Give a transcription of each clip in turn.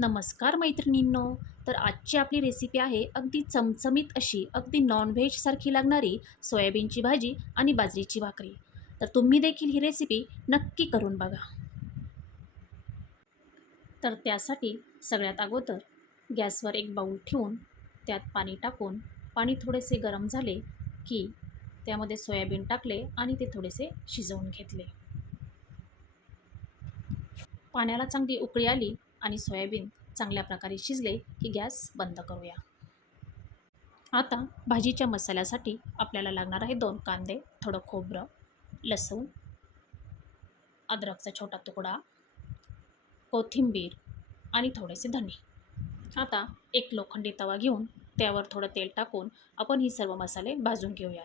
नमस्कार मैत्रिणींनो. तर आजची आपली रेसिपी आहे अगदी चमचमीत अशी अगदी नॉनव्हेजसारखी लागणारी सोयाबीनची भाजी आणि बाजरीची भाकरी. तर तुम्ही देखील ही रेसिपी नक्की करून बघा. तर त्यासाठी सगळ्यात अगोदर गॅसवर एक बाऊल ठेवून त्यात पाणी टाकून पाणी थोडेसे गरम झाले की त्यामध्ये सोयाबीन टाकले आणि ते थोडेसे शिजवून घेतले. पाण्याला चांगली उकळी आली आणि सोयाबीन चांगल्या प्रकारे शिजले की गॅस बंद करूया. आता भाजीच्या मसाल्यासाठी आपल्याला लागणार आहे 2 कांदे, थोडं खोबरं, लसूण, अद्रकचा छोटा तुकडा, कोथिंबीर आणि थोडेसे धने. आता एक लोखंडी तवा घेऊन त्यावर थोडं तेल टाकून आपण ही सर्व मसाले भाजून घेऊया.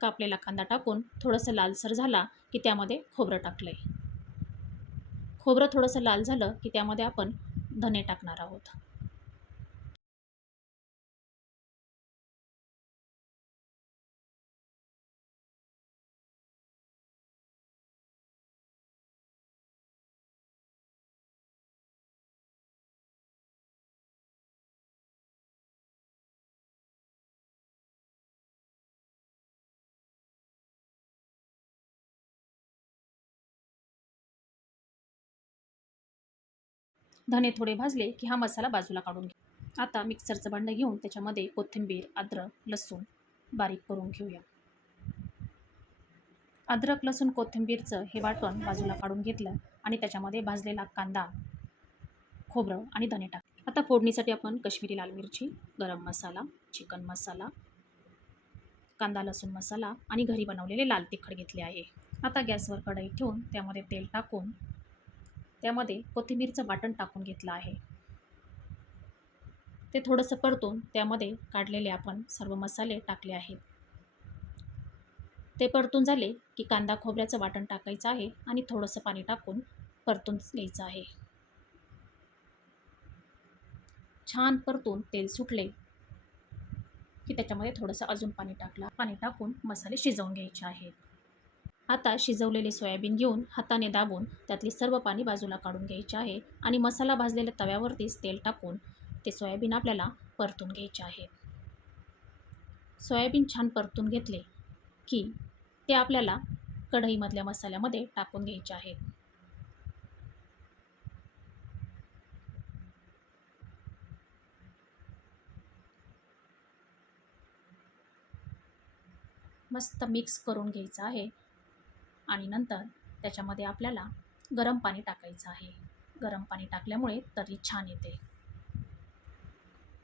कापलेला कांदा टाकून थोडंसं लालसर झाला की त्यामध्ये खोबरं टाकलंय. खोबरं थोडंसं लाल झालं की त्यामध्ये आपण धने टाकणार आहोत. धने थोडे भाजले की हा मसाला बाजूला काढून घ्या. आता मिक्सरचं भांडं घेऊन त्याच्यामध्ये कोथिंबीर, अद्रक, लसूण बारीक करून घेऊया. अद्रक, लसूण, कोथिंबीरचं हे वाटण बाजूला काढून घेतलं आणि त्याच्यामध्ये भाजलेला कांदा, खोबरं आणि धने टाक. आता फोडणीसाठी आपण काश्मीरी लाल मिरची, गरम मसाला, चिकन मसाला, कांदा लसूण मसाला आणि घरी बनवलेले लाल तिखट घेतले आहे. आता गॅसवर कढई ठेवून त्यामध्ये तेल टाकून त्यामध्ये कोथिंबीरचं वाटण टाकून घेतलं आहे. ते थोडंसं परतून त्यामध्ये काढलेले आपण सर्व मसाले टाकले आहेत. ते परतून झाले की कांदा खोबऱ्याचं वाटण टाकायचं आहे आणि थोडंसं पाणी टाकून परतून घ्यायचं आहे. छान परतून तेल सुटले की त्याच्यामध्ये थोडंसं अजून पाणी टाकून मसाले शिजवून घ्यायचे आहेत. आता शिजवलेले सोयाबीन घेऊन हाताने दाबून त्यातले सर्व पाणी बाजूला काढून घ्यायचे आहे आणि मसाला भाजलेल्या तव्यावरतीच तेल टाकून ते सोयाबीन आपल्याला परतून घ्यायचे आहे. सोयाबीन छान परतून घेतले की ते आपल्याला कढईमधल्या मसाल्यामध्ये टाकून घ्यायचे आहेत. मस्त मिक्स करून घ्यायचं आहे आणि नंतर त्याच्यामध्ये आपल्याला गरम पाणी टाकायचं आहे. गरम पाणी टाकल्यामुळे तर्री छान येते.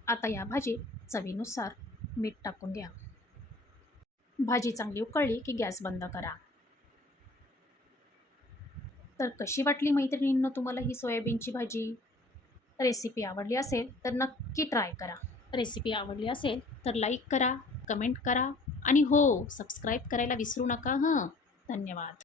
आता या भाजीत चवीनुसार मीठ टाकून घ्या. भाजी चांगली उकळली की गॅस बंद करा. तर कशी वाटली मैत्रिणींनो तुम्हाला ही सोयाबीनची भाजी? रेसिपी आवडली असेल तर नक्की ट्राय करा. रेसिपी आवडली असेल तर लाईक करा, कमेंट करा आणि हो, सबस्क्राईब करायला विसरू नका हं. धन्यवाद.